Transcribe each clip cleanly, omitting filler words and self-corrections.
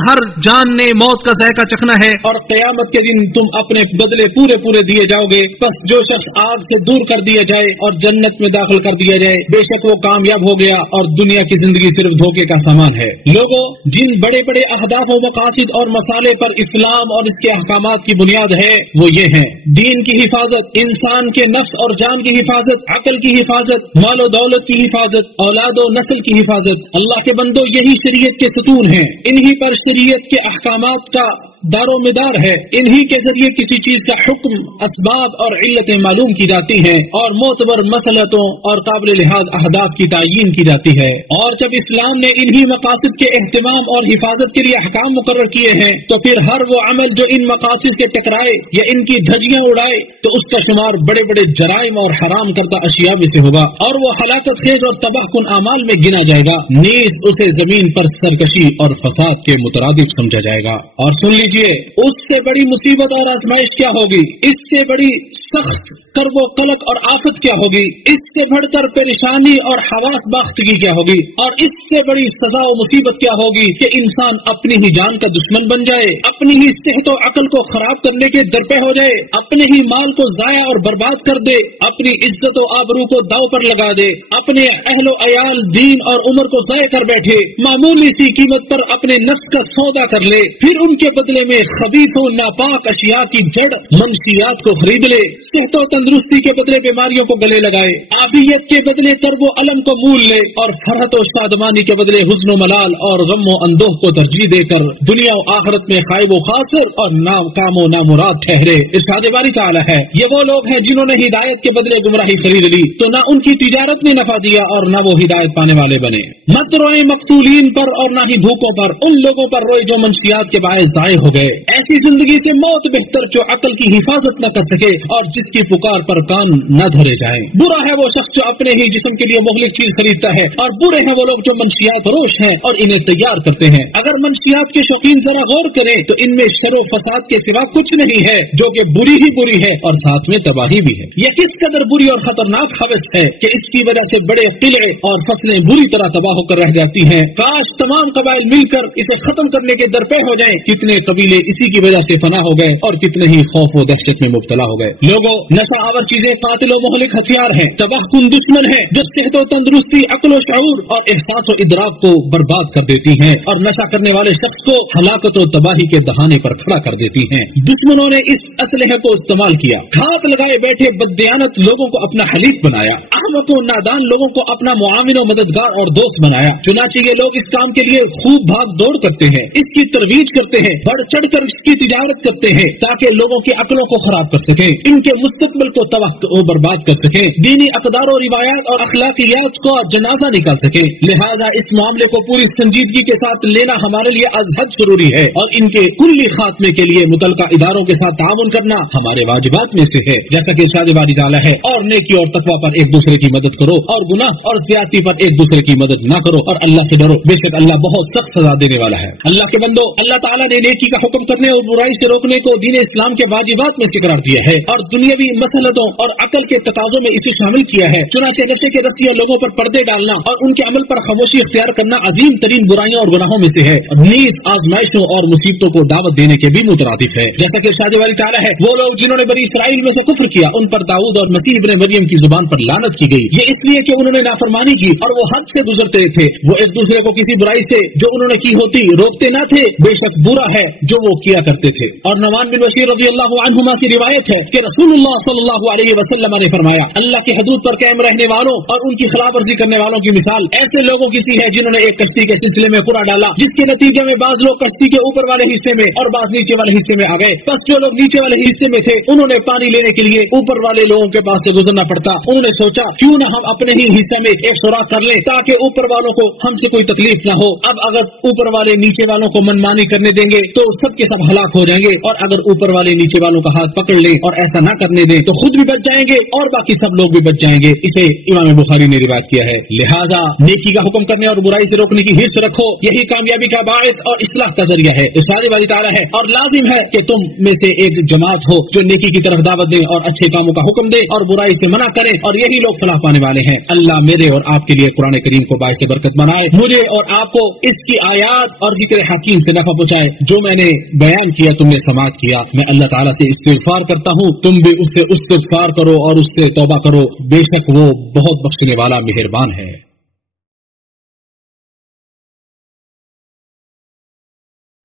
ہر جان نے موت کا ذائقہ چکھنا ہے اور قیامت کے دن تم اپنے بدلے پورے پورے دیے جاؤ گے. بس جو شخص آگ سے دور کر دیا جائے اور جنت میں داخل کر دیا جائے بے شک وہ کامیاب ہو گیا اور دنیا کی زندگی صرف دھوکے کا سامان ہے. لوگوں، جن بڑے بڑے اہداف و مقاصد اور مسالے پر اسلام اور اس کے احکامات کی بنیاد ہے وہ یہ ہیں: دین کی حفاظت، انسان کے نفس اور جان کی حفاظت، عقل کی حفاظت، مال و دولت کی حفاظت، اولاد و نسل کی حفاظت. اللہ کے بندو، یہی شریعت کے ستون ہیں. انہی پر شریعت کے احکامات کا دار و مدار ہے. انہی کے ذریعے کسی چیز کا حکم، اسباب اور علتیں معلوم کی جاتی ہیں اور معتبر مصلحتوں اور قابل لحاظ اہداف کی تعیین کی جاتی ہے. اور جب اسلام نے انہی مقاصد کے اہتمام اور حفاظت کے لیے احکام مقرر کیے ہیں تو پھر ہر وہ عمل جو ان مقاصد سے ٹکرائے یا ان کی دھجیاں اڑائے تو اس کا شمار بڑے بڑے جرائم اور حرام کردہ اشیاء میں سے ہوگا اور وہ ہلاکت خیز اور تباہ کن اعمال میں گنا جائے گا. نیز اسے زمین پر سرکشی اور فساد کے مترادف سمجھا جائے گا. اور سن لیجیے، اس سے بڑی مصیبت اور آزمائش کیا ہوگی، اس سے بڑی سخت کرب و قلق اور آفت کیا ہوگی، اس سے بڑھ کر پریشانی اور حواس باختگی کیا ہوگی، اور اس سے بڑی سزا و مصیبت کیا ہوگی کہ انسان اپنی ہی جان کا دشمن بن جائے، اپنی ہی صحت و عقل کو خراب کرنے کے درپے ہو جائے، اپنے ہی مال کو ضائع اور برباد کر دے، اپنی عزت و آبرو کو داؤ پر لگا دے، اپنے اہل و عیال، دین اور عمر کو ضائع کر بیٹھے، معمولی سی قیمت پر اپنے نفس کا سودا کر لے، پھر ان کے بدلے میں خبیث و ناپاک اشیاء کی جڑ منشیات کو خرید لے، صحت و تندرستی کے بدلے بیماریوں کو گلے لگائے، عافیت کے بدلے کرب و الم کو مول لے، اور فرحت و شادمانی کے بدلے حزن و ملال اور غم و اندوہ کو ترجیح دے کر دنیا و آخرت میں خائب و خاسر اور ناکام و نامراد ٹھہرے. ارشاد باری تعالی ہے، یہ وہ لوگ ہیں جنہوں نے ہدایت کے بدلے گمراہی خرید لی تو نہ ان کی تجارت نے نفع دیا اور نہ وہ ہدایت پانے والے بنے. مت روئے مقتولین پر اور نہ ہی بھوکوں پر، ان لوگوں پر روئے جو منشیات کے باعث ضائع ہو گئے. ایسی زندگی سے موت بہتر جو عقل کی حفاظت نہ کر سکے اور جس کی پکار پر کان نہ دھرے جائیں. برا ہے وہ شخص جو اپنے ہی جسم کے لیے مہلک چیز خریدتا ہے، اور برے ہیں وہ لوگ جو منشیات فروش ہیں اور انہیں تیار کرتے ہیں. اگر منشیات کے شوقین ذرا غور کریں تو ان میں شر و فساد کے سوا کچھ نہیں ہے، جو کہ بری ہی بری ہے اور ساتھ میں تباہی بھی ہے. یہ کس قدر بری اور خطرناک حوث ہے کہ اس کی وجہ سے بڑے قلعے اور فصلیں بری طرح تباہ ہو کر رہ جاتی ہیں. کاش تمام قبائل مل کر اسے ختم کرنے کے درپے ہو جائیں. کتنے قبیلے اسی کی وجہ سے فنا ہو گئے اور کتنے ہی خوف و دہشت میں مبتلا ہو گئے. لوگوں، نشہ آور چیزیں قاتل و مہلک ہتھیار ہیں، تباہ کن دشمن ہیں جو صحت و تندرستی، عقل و شعور اور احساس و ادراک کو برباد کر دیتی ہیں اور نشہ کرنے والے شخص کو ہلاکت و تباہی کے دہانے پر کھڑا کر دیتی ہیں. دشمنوں نے اس اسلحے کو استعمال کیا، گھات لگائے بیٹھے بددیانت لوگوں کو اپنا حلیف بنایا، احمق و نادان لوگوں کو اپنا معاون و مددگار اور دوست بنایا. چنانچہ یہ لوگ اس کام کے لیے خوب بھاگ دوڑ کرتے ہیں، اس کی ترویج کرتے ہیں، بڑھ چڑھ کر اس کی تجارت کرتے ہیں تاکہ لوگوں کی عقلوں کو خراب کر سکیں، ان کے مستقبل کو تباہ و برباد کر سکیں، دینی اقدار و روایات اور اخلاقیات کو جنازہ نکال سکیں. لہذا اس معاملے کو پوری سنجیدگی کے ساتھ لینا ہمارے لیے از حد ضروری ہے اور ان کے کلی خاتمے کے لیے متعلقہ اداروں کے ساتھ تعاون کرنا ہمارے واجبات میں سے ہے. جیسا کہ ارشاد باری تعالی ہے، اور نیکی اور تقوی پر ایک دوسرے کی مدد کرو اور گناہ اور زیادتی پر ایک دوسرے کی مدد نہ کرو اور اللہ سے ڈرو، بے شک اللہ بہت سخت سزا دینے والا ہے. اللہ کے بندو، اللہ تعالیٰ نے نیکی کا حکم کرنے اور برائی سے روکنے کو دین اسلام کے واجبات میں سے قرار دیا ہے اور دنیاوی مسلطوں اور عقل کے تقاضوں میں اسے شامل کیا ہے. چنانچہ نشے کے رسیہ لوگوں پر پردے ڈالنا اور ان کے عمل پر خاموشی اختیار کرنا عظیم ترین برائیوں اور گناہوں میں سے ہے، نیز آزمائشوں اور مصیبتوں کو دعوت دینے کے بھی مترادف ہے. جیسا کہ ارشاد والی تعالیٰ ہے، وہ لوگ جنہوں نے بنی اسرائیل میں سے کفر کیا، ان پر داؤد اور مسیح ابن مریم کی زبان پر لعنت کی گئی. یہ اس لیے کہ انہوں نے نافرمانی کی اور وہ حد سے گزرتے تھے. وہ ایک دوسرے کو کسی برائی سے جو انہوں نے کی ہوتی روکتے نہ تھے، بے شک برا ہے جو وہ کیا کرتے تھے. اور نعمان بن بشیر رضی اللہ عنہما سے روایت ہے کہ رسول اللہ صلی اللہ علیہ وسلم نے فرمایا، اللہ کی حدود پر قائم رہنے والوں اور ان کی خلاف ورزی کرنے والوں کی مثال ایسے لوگوں کی سی ہے جنہوں نے ایک کشتی کے سلسلے میں قرعہ ڈالا، جس کے نتیجے میں بعض لوگ کشتی کے اوپر والے حصے میں اور بعض نیچے والے حصے میں آ گئے. بس جو لوگ نیچے والے حصے میں تھے انہوں نے پانی لینے کے لیے اوپر والے لوگوں کے پاس سے گزرنا پڑتا. انہوں نے سوچا کیوں نہ ہم اپنے ہی حصے میں ایک سوراخ کر لیں تاکہ اوپر والوں کو ہم سے کوئی تکلیف نہ ہو. اب اگر اوپر والے نیچے والوں کو منمانی کرنے دیں گے تو सब के सब हलाक हो जाएंगे, और अगर ऊपर वाले नीचे वालों का हाथ पकड़ लें और ऐसा ना करने दें तो खुद भी बच जाएंगे और बाकी सब लोग भी बच जाएंगे। इसे इमाम बुखारी ने रिवायत किया है। लिहाजा नेकी का हुक्म करने और बुराई से रोकने की हिर्स रखो, यही कामयाबी का बाइस और इस्लाह का जरिया है। इरशाद बारी ताला है और लाजिम है कि तुम में से एक जमात हो जो नेकी की तरफ दावत दे और अच्छे कामों का हुक्म दे और बुराई से मना करे, और यही लोग फलाह पाने वाले हैं। अल्लाह मेरे और आपके लिए कुरान करीम को बाइस बरकत बनाए, मुझे और आपको इसकी आयात और जिक्र हकीम से नफा पहुंचाए। जो मैंने बयान किया तुमने समाअत किया, मैं अल्लाह ताला से इस्तिगफार करता हूँ, तुम भी उससे इस्तिगफार करो और उससे तौबा करो, बेशक वो बहुत बख्शने वाला मेहरबान है।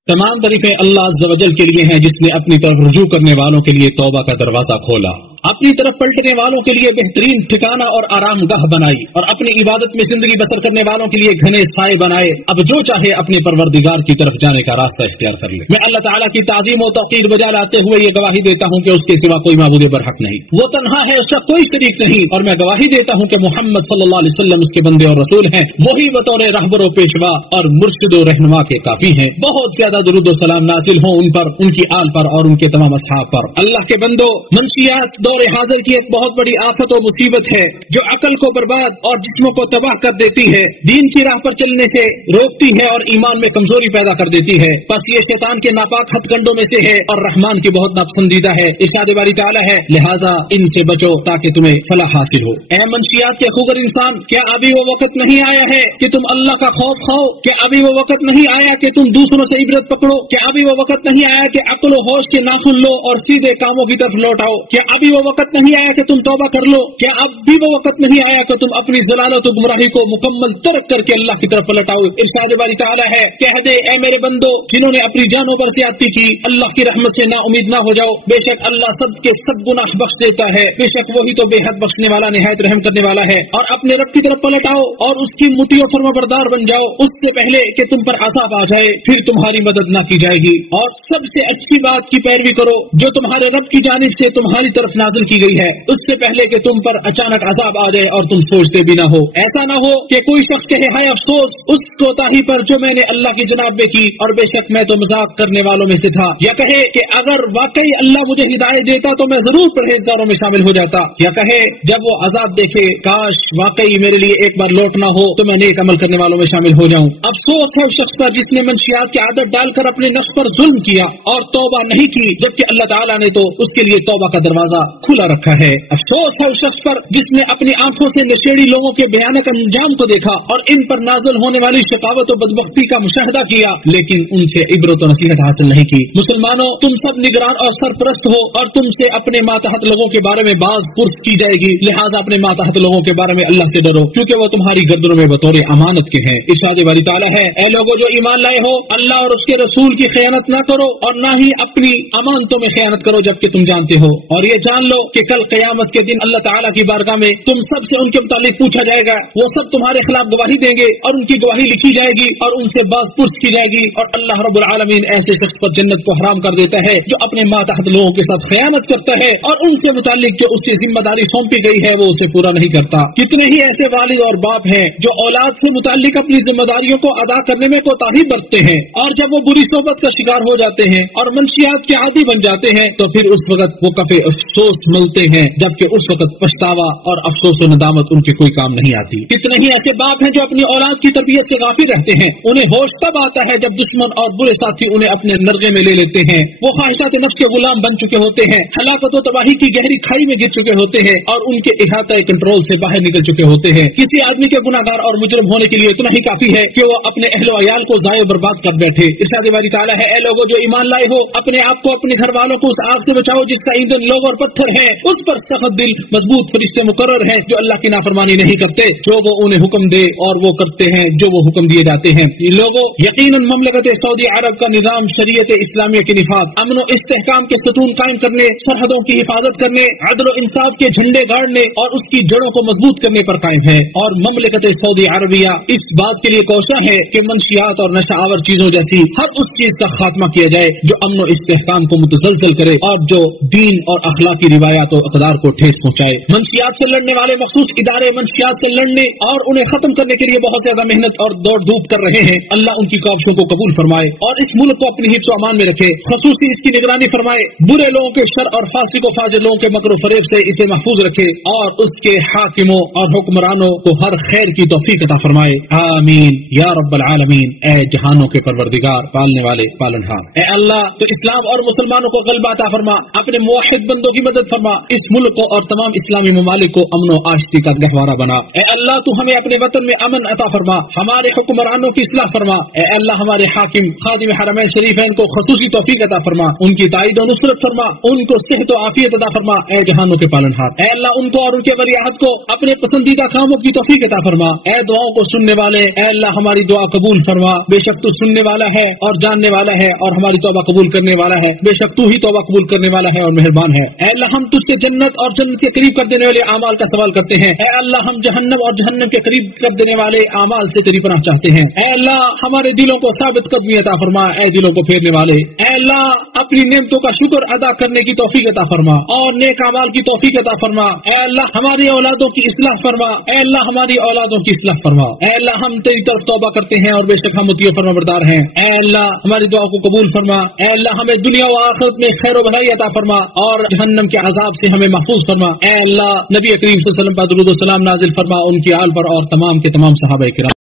तमाम तारीफें अल्लाह अज़्ज़ व जल के लिए हैं जिसने अपनी तरफ रुजू करने वालों के लिए तौबा का दरवाजा खोला, अपनी तरफ पलटने वालों के लिए बेहतरीन ठिकाना और आरामगाह बनाई, और अपनी इबादत में जिंदगी बसर करने वालों के लिए घने साए बनाए। अब जो चाहे अपने परवरदिगार की तरफ जाने का रास्ता इख्तियार कर ले। मैं अल्लाह ताला की ताज़ीम और तौक़ीर बजा लाते हुए ये गवाही देता हूँ कि उसके सिवा कोई माबूद बरहक नहीं, वो तन्हा है, उसका कोई शरीक नहीं, और मैं गवाही देता हूँ कि मोहम्मद सल्लल्लाहु अलैहि वसल्लम उसके बंदे और रसूल हैं। वही बतौर रहबर व पेशवा और मुर्शिद व रहनुमा के काफी हैं। बहुत ज्यादा दुरूद व सलाम नाज़िल हो उन पर, उनकी आल पर और उनके तमाम असहाब पर। अल्लाह के बंदो, मंशियात दौर हाजिर की एक बहुत बड़ी आफत और मुसीबत है जो अकल को बर्बाद और जिस्मों को तबाह कर देती है, दीन की राह पर चलने से रोकती है और ईमान में कमजोरी पैदा कर देती है। बस ये शैतान के नापाक हथकंडों में से है और रहमान की बहुत नापसंदीदा है। इरशाद बारी ताला है, लिहाजा इनसे बचो ताकि तुम्हें फलाह हासिल हो। ऐ मंशियात के खुगर इंसान, क्या अभी वो वक्त नहीं आया है कि तुम अल्लाह का खौफ खाओ? क्या अभी वो वक्त नहीं आया कि तुम दूसरों से इबरत पकड़ो? क्या अभी वो वक्त नहीं आया कि अक्ल व होश के नाखुन लो और सीधे कामों की तरफ लौट आओ? क्या अभी वो वक्त नहीं आया कि तुम तौबा कर लो? क्या अब भी वो वक्त नहीं आया कि तुम अपनी ज़लालत और गुमराही को मुकम्मल तर्क करके अल्लाह की तरफ पलट आओ? इरशाद बारी ताला है, कह दे ऐ मेरे बंदो जिन्होंने अपनी जानों पर ज़्यादती की, अल्लाह की रहमत से ना उम्मीद ना हो जाओ। बेशक अल्लाह सब के सब गुनाह बख्श देता है, बेशक वही तो बेहद बख्शने वाला निहायत रहम करने वाला है। और अपने रब की तरफ पलट आओ और उसकी मुती और फरमाबरदार बन जाओ, उससे पहले कि तुम पर अज़ाब आ जाए, फिर तुम्हारी मदद ना की जाएगी। और सबसे अच्छी बात की पैरवी करो जो तुम्हारे रब की जानिब से तुम्हारी तरफ नाजिल की गई है, उससे पहले कि तुम पर अचानक अज़ाब आ जाए और तुम सोचते भी ना हो। ऐसा ना हो कि कोई शख्स कहे हाय अफसोस उस कोताही पर जो मैंने अल्लाह की जनाब में की, और बेशक मैं तो मजाक करने वालों में से था। या कहे कि अगर वाकई अल्लाह मुझे हिदायत देता तो मैं जरूर परहेजगारों में शामिल हो जाता। या कहे जब वो अज़ाब देखे, काश वाकई मेरे लिए एक बार लौटना हो तो मैं नेक अमल करने वालों में शामिल हो जाऊं। अफसोस है उस शख्स पर जिसने मंशियात की आदत डालकर अपने नफ्स पर जुल्म किया और तौबा नहीं की, जबकि अल्लाह ताला ने तो उसके लिए तौबा का दरवाजा खुला रखा है। अफसोस है उस शख्स पर जिसने अपनी आंखों से नशेड़ी लोगों के भयानक अंजाम को देखा और इन पर नाज़िल होने वाली शिकावत और बदबख्ती का मुशाहिदा किया, लेकिन उनसे इबरत और नसीहत हासिल नहीं की। मुसलमानों, तुम सब निगरान और सरपरस्त हो और तुमसे अपने मातहत लोगों के बारे में बाज पुर्स की जाएगी। लिहाजा अपने मातहत लोगों के बारे में अल्लाह से डरो, क्योंकि वो तुम्हारी गर्दनों में बतौर अमानत के हैं। इरशाद बारी ताला है, ऐ लोगों जो ईमान लाए हो, अल्लाह और उसके रसूल की खयानत ना करो और ना ही अपनी अमानतों में खयानत करो जबकि तुम जानते हो। और ये जान लो कि कल क़यामत के दिन अल्लाह ताला की बारगाह में तुम सब से उनके मुतालिक पूछा जाएगा। वो सब तुम्हारे खिलाफ गवाही देंगे और उनकी गवाही लिखी जाएगी और उनसे बाज पुर्स की जाएगी। और अल्लाह रब्बुल आलमीन ऐसे शख्स पर जन्नत को हराम कर देता है जो अपने मातहत लोगों के साथ खयानत करता है और उनसे मुतालिक जो उसकी जिम्मेदारी सौंपी गई है वो उसे पूरा नहीं करता। कितने ही ऐसे वालिद और बाप हैं जो औलाद से मुतालिक अपनी जिम्मेदारियों को अदा करने में कोताही बरतते हैं, और जब वो बुरी सोबत का शिकार हो जाते हैं और मंशियात के आदी बन जाते हैं तो फिर उस वक्त वो कफे अफसोस मिलते हैं, जबकि उस वक्त पछतावा और अफसोस और नदामत उनके कोई काम नहीं आती। कितने ही ऐसे बाप हैं जो अपनी औलाद की तरबियत से गाफिल रहते हैं। उन्हें होश तब आता है जब दुश्मन और बुरे साथी उन्हें अपने नरगे में ले लेते हैं। वो ख्वाहिशात नफ्स के गुलाम बन चुके होते हैं, हलाकत और तबाही की गहरी खाई में गिर चुके होते हैं और उनके इहाता कंट्रोल से बाहर निकल चुके होते हैं। किसी आदमी के गुनाहगार और मुजरिम होने के लिए इतना ही काफी है कि वो अपने अहलो अयाल को जाये बर्बाद कर बैठे। इरशाद बारी ताला है, ऐ लोगों जो ईमान लाए हो, अपने आप को अपने घर वालों को उस आग से बचाओ जिसका ईंधन लोग और पत्थर है, उस पर सख्त दिल मजबूत फरिश्ते मुकर्रर हैं जो अल्लाह की नाफरमानी नहीं करते, जो वो उन्हें हुक्म दे और वो करते हैं जो वो हुक्म दिए जाते हैं। ये लोगों, यकीनन ममलकत सऊदी अरब का निजाम शरीयत इस्लामिया की निफाज, अमन और इस्तेहकाम के सतून कायम करने, सरहदों की हिफाजत करने, अदल और इंसाफ के झंडे गाड़ने और उसकी जड़ों को मजबूत करने पर कायम है। और ममलकत सऊदी अरबिया इस बात के लिए कोशा है कि मंशियात और नशा आवर चीजों जैसी हर उस चीज का खात्मा किया जाए जो अमन और इस्तेहकाम को मुतसलसल करे और जो दीन और अखलाकी हिमायत और अकदार को ठेस पहुंचाए। मंशियात से लड़ने वाले मखसूस इदारे मंशियात से लड़ने और उन्हें खत्म करने के लिए बहुत ज्यादा मेहनत और दौड़ धूप कर रहे हैं। अल्लाह उनकी कोशिशों को कबूल फरमाए और इस मुल्क को अपनी हिफ्ज़ व अमान में रखे, खसूसी इसकी निगरानी फरमाए, बुरे लोगों के शर और फासिक व फाजिर लोगों के मकर फरेब से इसे महफूज रखे और उसके हाकिमों और हुक्मरानों को हर खैर की तौफीक अता फरमाए। आमीन या रब्बल आलमीन। ए जहानों के परवरदिगार, पालने वाले पालनहार, ए अल्लाह तो इस्लाम और मुसलमानों को गलबा अता फरमा, अपने मुवहिद बंदों की मदद फरमा, इस मुल्क को और तमाम इस्लामी ममालिक को अमन व आश्ती का गहवारा बना। ए अल्लाह तू हमें अपने वतन में अमन अता फरमा, हमारे हुक्मरानों की इस्लाह फरमा। ए अल्लाह हमारे हाकिम खादिम हरमैन शरीफैन को खसूसी तौफीक अता फरमा, उनकी ताईद और नुसरत फरमा, उनको सेहत व आफियत अता फरमा। ए जहानों के पालनहार, ए अल्लाह उनको और उनके वलियाहत को अपने पसंदीदा कामों की तौफीक अता फरमा। ए दुआओं को सुनने वाले, ए अल्लाह हमारी दुआ कबूल फरमा, बेशक तू सुनने वाला है और जानने वाला है और हमारी तौबा कबूल करने वाला है, बेशक तू ही तौबा कबूल करने वाला है और मेहरबान है। ए अल्लाह हम तुझसे जन्नत और जन्नत के करीब कर देने वाले आमाल का सवाल करते हैं। ए अल्लाह हम जहन्नम और जहन्नम के करीब कर देने वाले आमाल से तेरी पनाह चाहते हैं। ए अल्लाह हमारे दिलों को साबित कदमी अता फरमा, ए दिलों को फेरने वाले, ए अल्लाह अपनी नेमतों का शुक्र अदा करने की तौफीक अता फरमा और नेक अमाल की तौफीक अता फरमा। ए अल्लाह हमारी औलादों की इस्लाह फरमा, ए अल्लाह हमारी औलादों की इस्लाह फरमा। ए अल्लाह हम तेरी तरफ तौबा करते हैं और बेशक हम मुतिय फरमाबरदार हैं। ए अल्लाह हमारी दुआ को कबूल फरमा। ए अल्लाह हमें दुनिया व आखिरत में खैर व भलाई अता फरमा और जहन्नम के अजाब से हमें महफूज फरमा। ए अल्लाह नबी करीम सल्लल्लाहु अलैहि वसल्लम पर दुरूद व सलाम नाजिल फरमा, उनकी आल पर और तमाम के तमाम सहाबा किराम